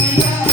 Yeah.